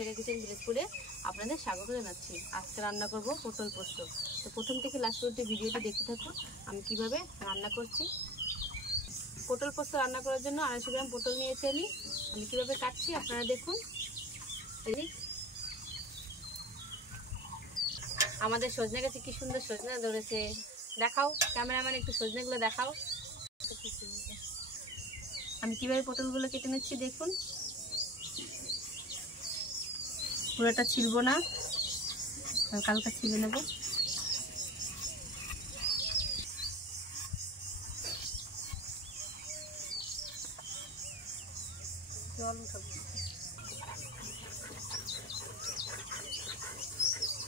Rupsagar kitchen দিনাজপুরে আপনাদের স্বাগত জানাচ্ছি। আজকে রান্না করব পটল পোস্ত। তো প্রথম থেকে লাস্ট পর্যন্ত ভিডিওটি দেখতে থাকুন আমি কিভাবে রান্না করছি। পটল পোস্ত রান্না করার জন্য 250 গ্রাম পটল নিয়েছি আমি কিভাবে কাটছি আপনারা দেখুন। আমাদের সজনে গাছে কি সুন্দর সজনে ধরেছে, দেখাও ক্যামেরাম্যান, একটু সজনেগুলো দেখাও। আমি কিভাবে পটলগুলো কেটে নিচ্ছি দেখুন। পুরোটা ছিলবো না, হালকা ছিলে নেব।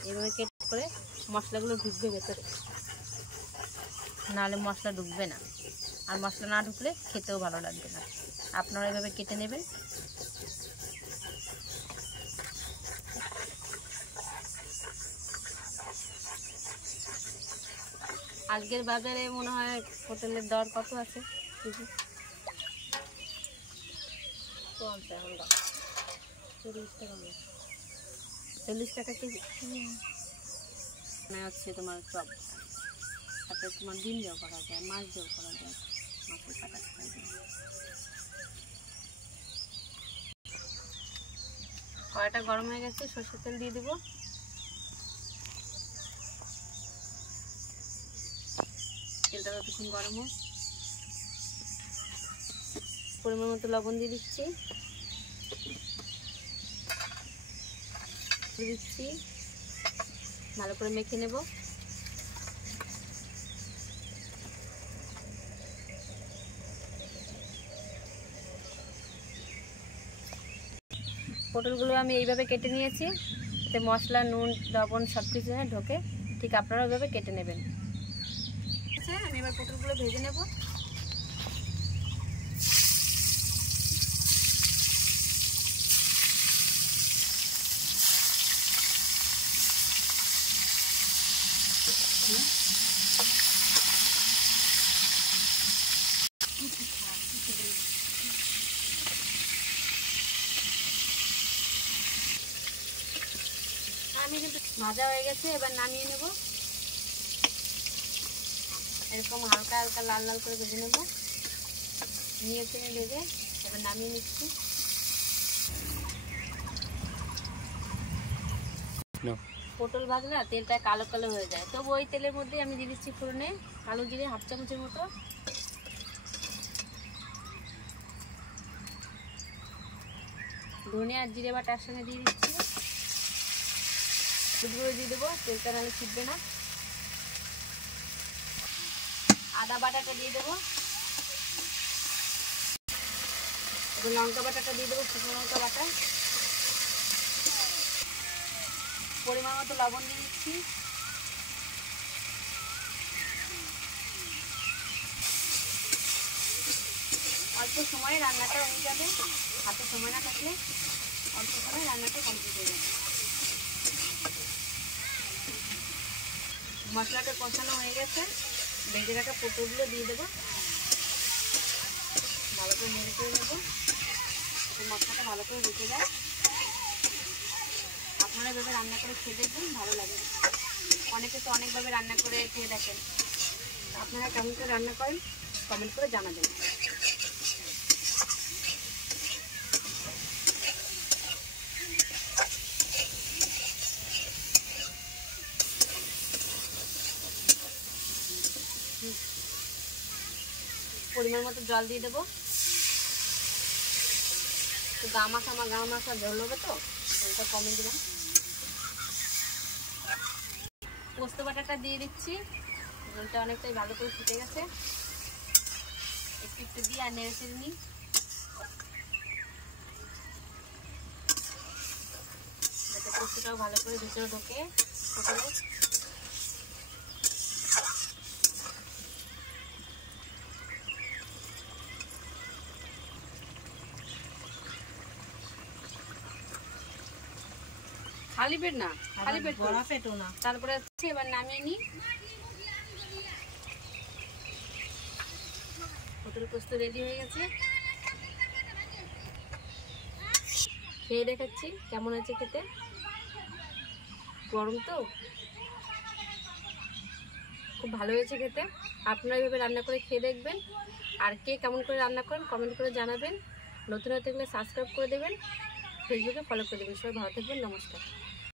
এভাবে কেটে করে মশলাগুলো ঢুকবে ভেতরে, নাহলে মশলা ঢুকবে না, আর মশলা না ঢুকলে খেতেও ভালো লাগবে না। আপনারা এভাবে কেটে নেবেন। আজকের বাজারে মনে হয় পটলের দর কত আছে কেজি? 40 টাকা কেজি। হচ্ছে তোমার চপ, তারপরে তোমার ডিম দিয়েও করা যায়, মাছ দিয়েও করা যায়, মাছের কাটা খাওয়া যায়। কড়াইটা গরম হয়ে গেছে, সরষের তেল দিয়ে দেবো। তেলটা যতক্ষণ গরম হোক, পরিমাণ মতো লবণ দিয়ে দিচ্ছি, ভালো করে মেখে নেব। পটলগুলো আমি এইভাবে কেটে নিয়েছি, এতে মশলা, নুন, লবণ সব কিছু ঢোকে। ঠিক আপনারা ওইভাবে কেটে নেবেন। আচ্ছা, আমি এবার পটলগুলো ভেজে নেব। আমি কিন্তু ভাজা হয়ে গেছে, এবার নামিয়ে নেব। এরকম হালকা হালকা লাল লাল করে ভেজে নেব। নিয়ে চেনে ভেজে এবার নামিয়ে নিচ্ছি। পটল ভাজলে তেলটা কালো কালো হয়ে যায়, তবু ওই তেলের মধ্যে আমি দিয়ে দিচ্ছি ফোড়নে কালো জিরে 1/2 চামচের মতো, ধনে আর জিরে বাটা একসঙ্গে দিয়ে দিচ্ছি। দুধগুলো দিয়ে দেবো, তেলটা নাহলে ছিটবে না। আদা বাটাটা দিয়ে দেবো, এবার লঙ্কা বাটাটা দিয়ে দেবো, শুকনো লঙ্কা বাটা, পরিমাণ মতো লবণ দিয়ে দিচ্ছি। অল্প সময়ে রান্নাটা হয়ে যাবে, হাতে সময় না থাকলে অল্প সময় রান্নাটা কমপ্লিট হয়ে যাবে। মশলাটা কষানো হয়ে গেছে, ভেজে রাখা পটলগুলো দিয়ে দেবো, ভালো করে নেড়ে করে নেবো, মশলাটা ভালো করে রেখে যায়। আপনারা এভাবে রান্না করে খেয়ে দেখবেন, ভালো লাগবে। অনেকে তো অনেকভাবে রান্না করে খেয়ে দেখেন, আপনারা কেমন করে রান্না করেন কমেন্ট করে জানাবেন। পরিমাণ মতো জল দিয়ে দেবো, তো গা মাখা ঝোল হবে, তো জলটা কমে দিলাম। পোস্ত বাটাটা দিয়ে দিচ্ছি, জলটা অনেকটাই ভালো করে ফুটে গেছে। একটু একটু দিয়ে আর নেড়ে চেড়ে নিই, যাতে পোস্তটাও ভালো করে ভিতরে ঢোকে। খালি পেট না, খালি পেট ভরা পেটও না। তারপরে এবার নামিয়ে নিই। পটল পোস্ত রেডি হয়ে গেছে। খেয়ে দেখাচ্ছি কেমন আছে খেতে। গরম তো, খুব ভালো হয়েছে খেতে। আপনারা এইভাবে রান্না করে খেয়ে দেখবেন। আর কে কেমন করে রান্না করেন কমেন্ট করে জানাবেন। নতুন হতে গেলে সাবস্ক্রাইব করে দেবেন, ফেসবুকে ফলো করে দেবেন। সবাই ভালো থাকবেন, নমস্কার।